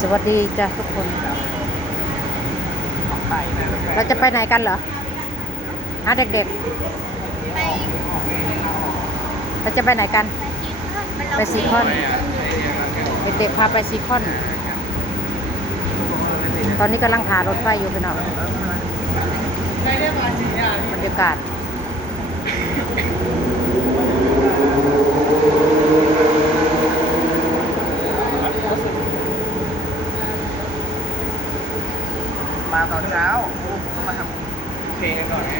สวัสดีจ้ะทุกคน เราจะไปไหนกันเหรอฮะเด็กๆเราจะไปไหนกันไปซีคอน เด็กๆพาไปซีคอน ตอนนี้กำลังหารถไฟอยู่พี่น้องบรรยากาศมาตอนเช้าต้องมาทำเพลงกันก่อนไง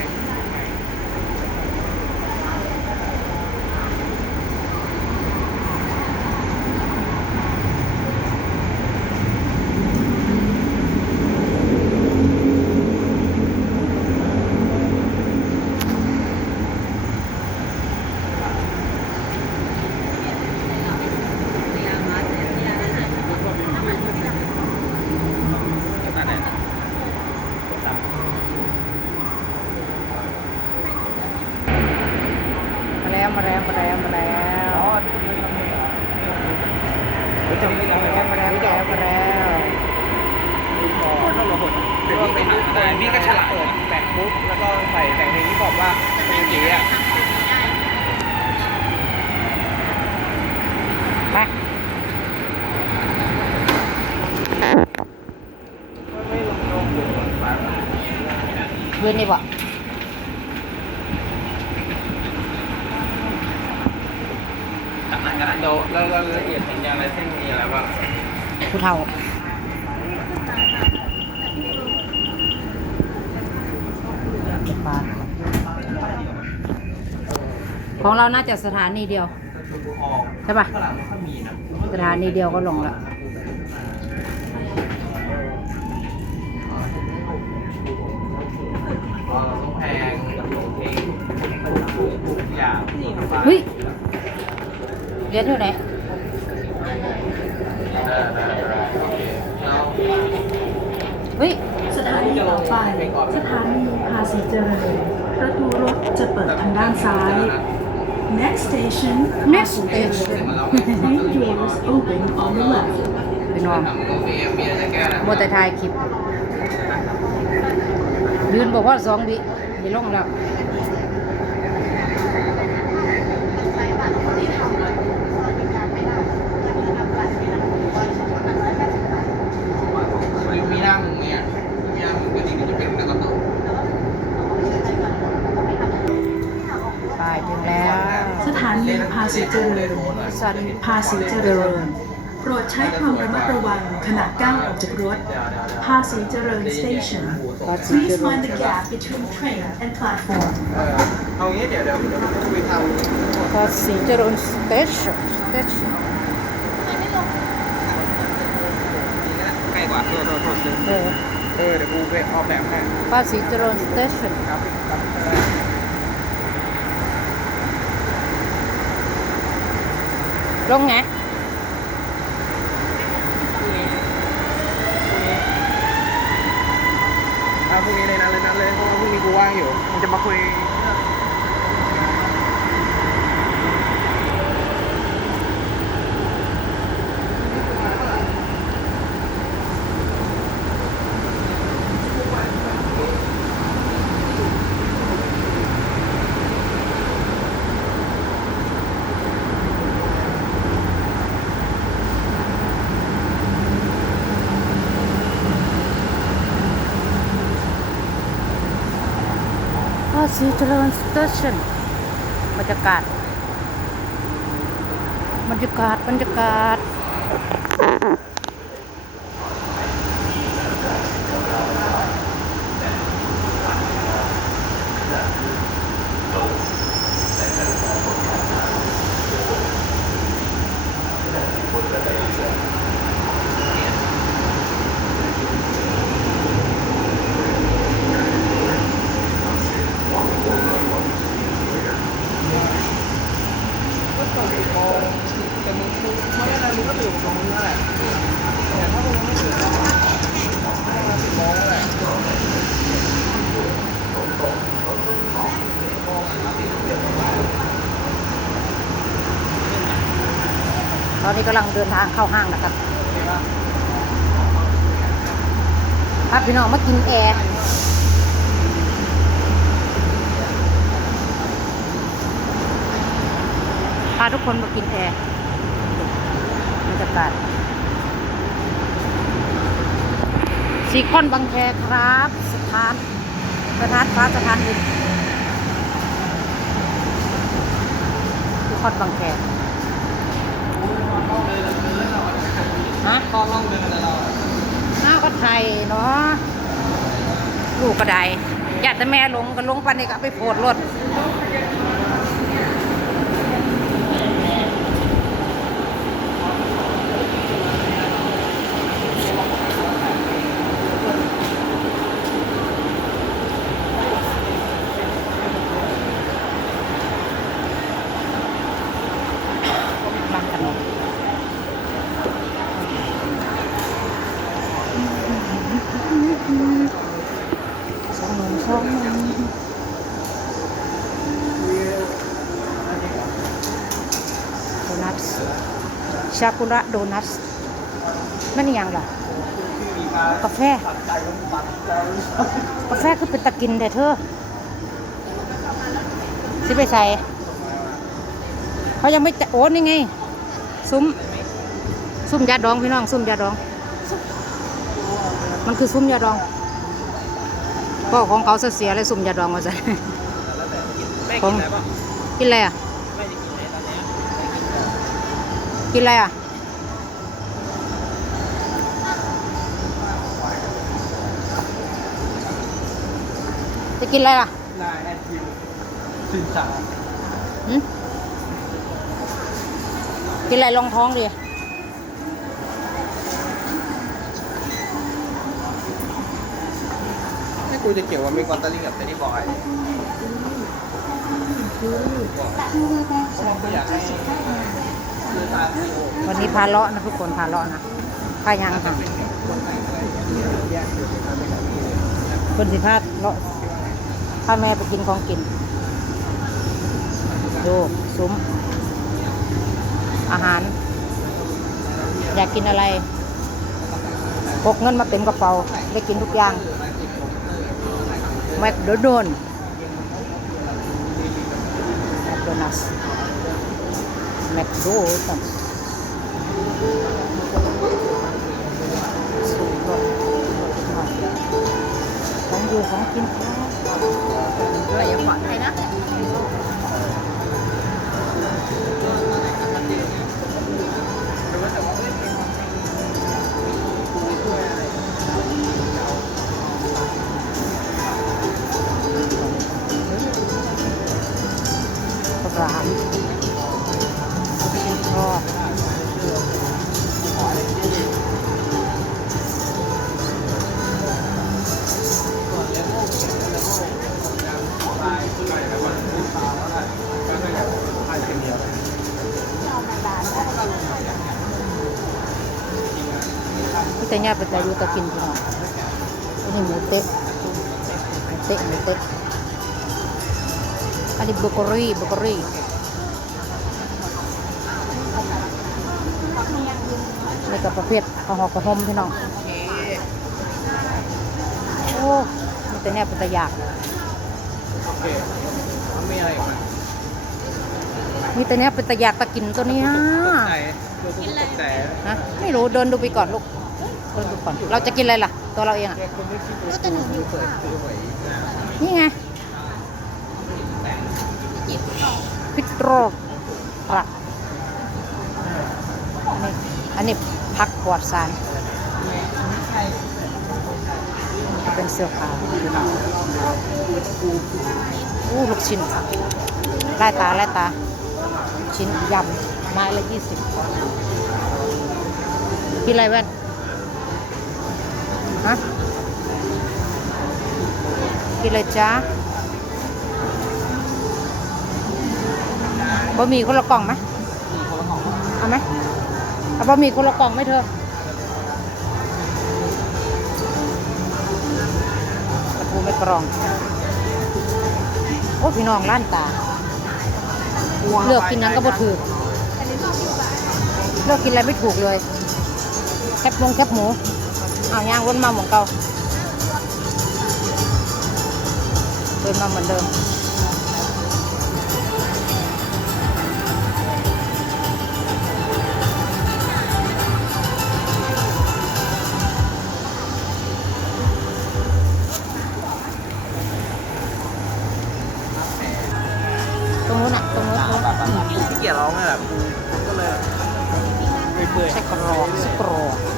มาแล้วมาแล้วมาแล้วมาแล้ว รู้จักไม่ได้ มาแล้วมาแล้วมาแล้วมาแล้ว ก็เป็นแต่พี่ก็ฉลาดแปะปุ๊บแล้วก็ใส่แต่งเพลงที่บอกว่าเป็นสีอะ ไป ไม่ลงลงลงมา เพื่อ นนี่บ่จากไหนกันเดี๋ยวแล้วรายละเอียดสัญญาอะไรเส้นมีอะไรบ้างผู้เฒ่าของเราน่าจะสถานีเดียว ใช่ปะฝรั่งไม่ค่อยมีนะสถานีเดียวก็ลงแล้ว ต้องแพงกับส่งเพลงทุกอย่างนี่เฮ้ยเรียนอยู่ไหนแล้วเฮ้ยสถานีต่อไปสถานีภาษีเจริญประตูรถจะเปิดทางด้านซ้าย Next station next station Main doors open on the left พี่น้องมีมีอะไรจะแก้นะโมแต่ถ่ายคลิป ยืนบอกว่าสองวิเดี๋ยวลงแล้วมีหน้ามึงเนี่ยมีหน้ามึงก็ดีมันจะเป็นแล้วก็ต้องไปถึงแล้ว สถานีภาษีเจริญสันภาษีเจริญ โปรดใช้ความระมัดระวังขณะก้าวออกจากรถภาษีเจริญ Station ภาษีเจ Please ริญ mind the gap between train and platform เออเอางี้เดี๋ยวเดี๋ยวเดี๋ยวคุยทำภาษีเจริญสเตชันสเตชันใกล้กว่าโทษโทษโทษเออเออเดี๋ยวกูไปออกแบบให้ภาษีเจริญสเตชันครับครับลงไง เอาพรุ่งนี้ในนั้น เลยนั้นเลยเพราะว่าพรุ่งนี้กูว่างอยู่มันจะมาคุย ซีเจริญสเตชันบรรยากาศ บรรยากาศ บรรยากาศ ก็ตอนสิบโมงแต่มึงมึงไม่ได้มึงก็ตื่นตรงนั้นแหละแต่ถ้ามึงไม่ตื่นประมาณสิบโมงนั่นแหละ ตอนนี้กำลังเดินทางเข้าห้างนะครับพาพี่น้องมากินแอร์พาทุกคนมากินแอร์บรรยากาศซีคอนบางแคครับ สถานสถานฟ้าสถานบุญซีคอนบางแค ฮะตอนล่องเดินอะไรเราหน้าก็ไทยเนาะลูกก็ได้อยากแต่แม่ลงก็ลงไปนี่ก็ไปโพดรถบางขนมสองหนึ่งสองหนึ่งโดนัท ชากุระโดนัทนั่นอย่างล่ะกาแฟ กาแฟคือเป็นตะกินแต่เธอสิไปใส่เขายังไม่จะโอ้นี่ไง ซุ้ม ซุ้มยาดองพี่น้อง ซุ้มยาดอง มันคือซุ้มยาดองพ่อของเขาเสียเลยซุ้มยาดองมาใส่แม่กินองกินอะไรอะ กินอะไรอะ จะกินอะไรล่ะนายแอนทิวสินสาหึกินอะไรรองท้องดิไม่กูจะเกี่ยวว่ามีคอนเตอร์ลิงกับเตนนี่บอยเพราะว่ากูอยากให้คือตาที่โอ้ วันนี้พาเลาะนะทุกคนพาเลาะนะพายังค่ะแยกอยู่ในการเป็นแบบนี้คนสิพาเลาะพาแม่ไปกินของกิน ดูซุ้ม อาหาร อยากกินอะไรพกเงินมาเต็มกระเป๋าได้กินทุกอย่างแมคโดนัลด์แมคโดนัลด์ แมคโดนัลด์สูงรถของอยู่ของกินครับแต่อย่าฝันใครนะร้าน แต่เนี่ยเป็นแต่อยู่ตะกินพี่น้องอันนี้หมูเต๊ะหมูเต๊ะหมูเต๊ะอันนี้เบเกอรี่เบเกอรี่นี่ก็ประเภทกระหอกกระหอมพี่น้องโอ้มีแต่เนี่ยเป็นตะอยากโอเคแล้วมีอะไรอีกไหมมีแต่เนี่ยเป็นตะอยากตะกินตัวเนี้ยใจดูตกใจนะไม่รู้เดินดูไปก่อนลูก เดินดูก่อน เราจะกินอะไรล่ะ ตัวเราเองอะกคนไม่คิดว่ากูมีเปิดซื้อไว้นี่ไงพิตโรผักอันนี้อันนี้ผักปลอดสารจะเป็นเสื้อผ้าอู้ลูกชิ้นไล่ตาไล่ตา ชิ้นยำไม้ละยี่สิบกินอะไรแว่น ฮะกินอะไรจ้าบะหมี่คนละกล่องไหมเอาไหมเอาบะหมี่คนละกล่องไหมเธอตะปูไม่กรอง โอ้พี่น้องล้านตา เลือกกินนั้นก็บ่ถูกเลือกกินอะไรไม่ถูกเลย แคบมงแคบหมู เอาย่างวนมาเหมือนเก่าเดินมาเหมือนเดิมตรงน้นอะตรงโน้นขี้เกียจร้องเลแบบก็เลยเปื่อยๆใช่กรอกกรอก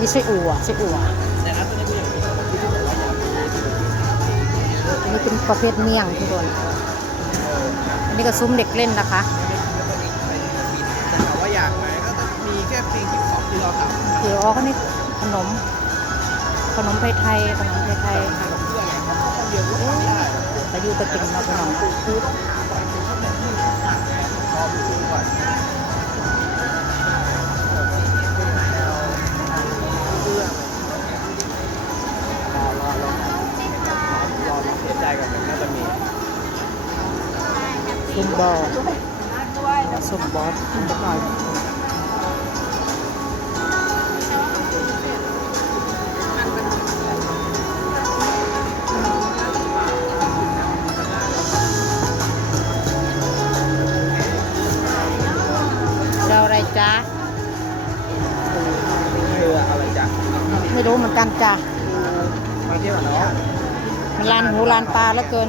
นี่ไส้อั่วไส้อั่วๆแต่นะตัวนี้กูอยากกินอันนี้เป็นประเภทเมี่ยงทุกคนอันนี้ก็ซุ้มเด็กเล่นนะคะแต่ถามว่าอยากไหมก็ต้องมีแค่เพลงที่สองที่เราทำเดี๋ยวอ๋อก็นี่ขนม ขนมไทยไทยๆขนมไทยไทยเพื่ออะไรครับคนเดียวก็ทำไม่ได้ๆแต่อยู่ตะกิ่งมาขนมคือต้องปล่อยเป็นช่วงไหนที่ชอบ ซุมบอลซุมบอลนิดหน่อยเราอะไรจ๊ะคืออะไรจ๊ะไม่รู้เหมือนกันจ้ะมาเที่ยวกับน้องมันลานหูลานปลาแล้วเกิน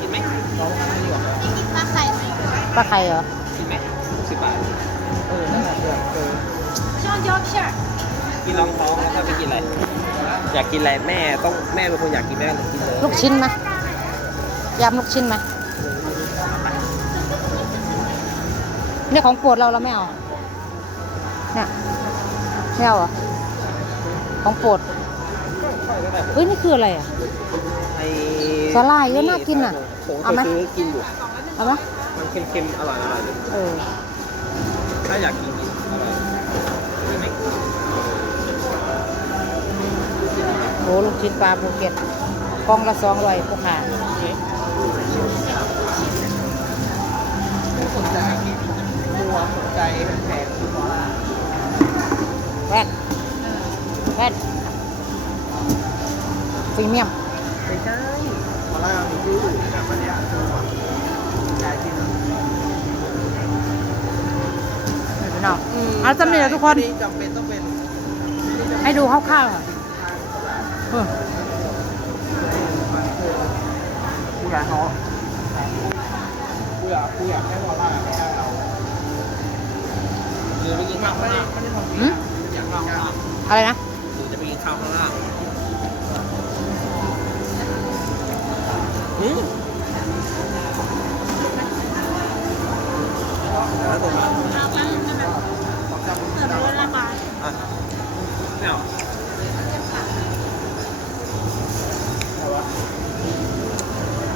กินไหมน้องไม่ดีกว่า ปลาไข่เหรอกินไหมสิบบาทเออนั่นแหละเออเออกินรองท้องแล้วก็ไปกินอะไร อยากกินอะไรแม่ต้องแม่เป็นคนอยากกินแม่เลยกินเลยลูกชิ้นไหมยำลูกชิ้นไหมเนี่ยของโปรดเราเราไม่เอาเนี่ยไม่เอาเหรอของโปรดเฮ้ยนี่คืออะไรอะ ไอ้สาหร่ายเยอะน่ากินอะผมเอาเคไหมยซื้อกินอยู่เอาไหมมัน เค็มๆ อร่อยอร่อยเลยเออถ้าอยากกินกินอร่อยกินไหมโหลูกชิ้นปลาภูเก็ตกล่องละสองร้อยพวกขาสนใจมัวสนใจแพงๆคือพอละแพทแพทพรีเมียมไม่ใช่พอละมีชื่อแบบวันเนี้ยใช่ที่ พี่น้องเอาจำเนี่ยทุกคนไม่ได้จำเป็นต้องเป็น ให้ดูคร่าวๆค่ะเออกูอยากเขากูอยากกูอยากให้พอละไม่ได้เอาหรือไปกินข้าวข้างล่างไม่ได้ทำหืมอยากข้าวข้างล่างอะไรนะหรือจะไปกินข้าวข้างล่างอืมแล้วตัวมาอะไม่ เอา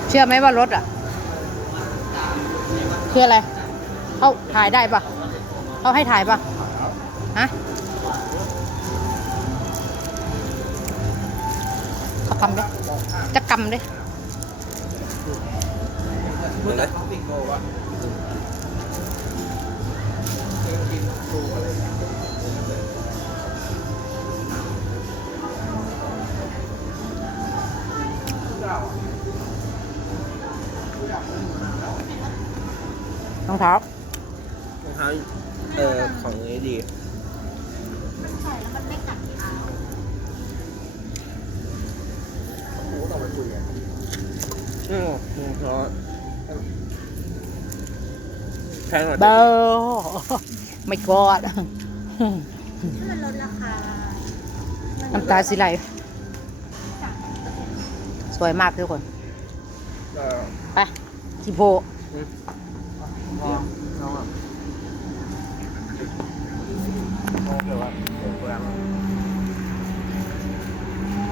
เชื่อไหมว่ารถอะ คืออะไรเขาถ่ายได้ปะเขาให้ถ่ายปะฮะเขากำดิจะกำดิเหมือนเลยปิงโกวะ องเท้ารองเท้าเออของนี้ดีมันใส่แล้วมันไม่กัดเท้าต้องไปคุยกันอืมอืมเพราะแพงหน่อยเบอไม่กอดมันลดราคาน้ำตาสิไหลสวยมากทุกคนเออไปคิโพ อืมพอน้องอะโอเคว่าเดี๋ยวกูเอา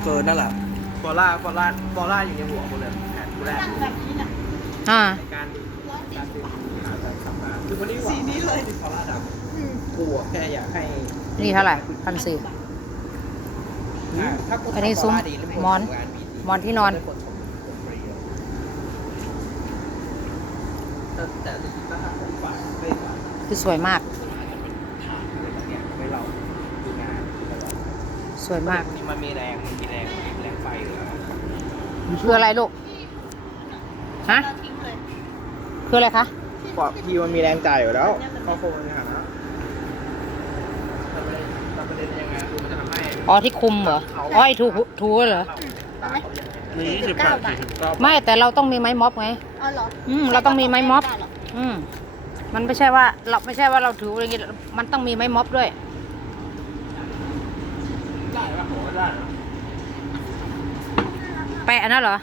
เกินนั่นแหละฟอล่าฟอล่าฟอล่าอยู่ในหัวกูเลยแผนกูแรกตั้งแบบนี้นะอ่า ในการการซื้อคือวันนี้สีนี้เลยดิฟอล่าดำกูอะแค่อยากให้นี่เท่าไหร่พันสี่ถ้ากูอันนี้ทำซุ้มฟอล่าดีแล้วหมอนทำงาดีหมอนที่นอนได้ผลฟรีอะ แต่แต่จริงๆถ้าทำไม่กว่าไม่กว่าคือสวยมากอะไรแบบเนี้ยไม่เราดูงานตลอดสวยมาก นี่มันมีแรงมันมีแรงมีแรงไฟอยู่แล้วคืออะไรลูก ฮะ ทิ้งเลยคืออะไรคะปอดพีมันมีแรงจ่ายอยู่แล้วข้อโครงเนี่ยนะแต่ประเด็นยังไงคือมันจะทำให้อ๋อที่คุมเหรอ อ๋อไอ้ถูถูเหรอ มียี่สิบแปดสี่สิบเก้าไม่แต่เราต้องมีไม้ม็อบไง อ๋อเหรออืมเราต้องมีไม้ม็อบด้เหรอืมมันไม่ใช่ว่า เราไม่ใช่ว่าเราถืออย่างงี้มันต้องมีไม้ม็อบด้วย ได้ปะผมว่าได้นะแปะอันนั้นเหรอ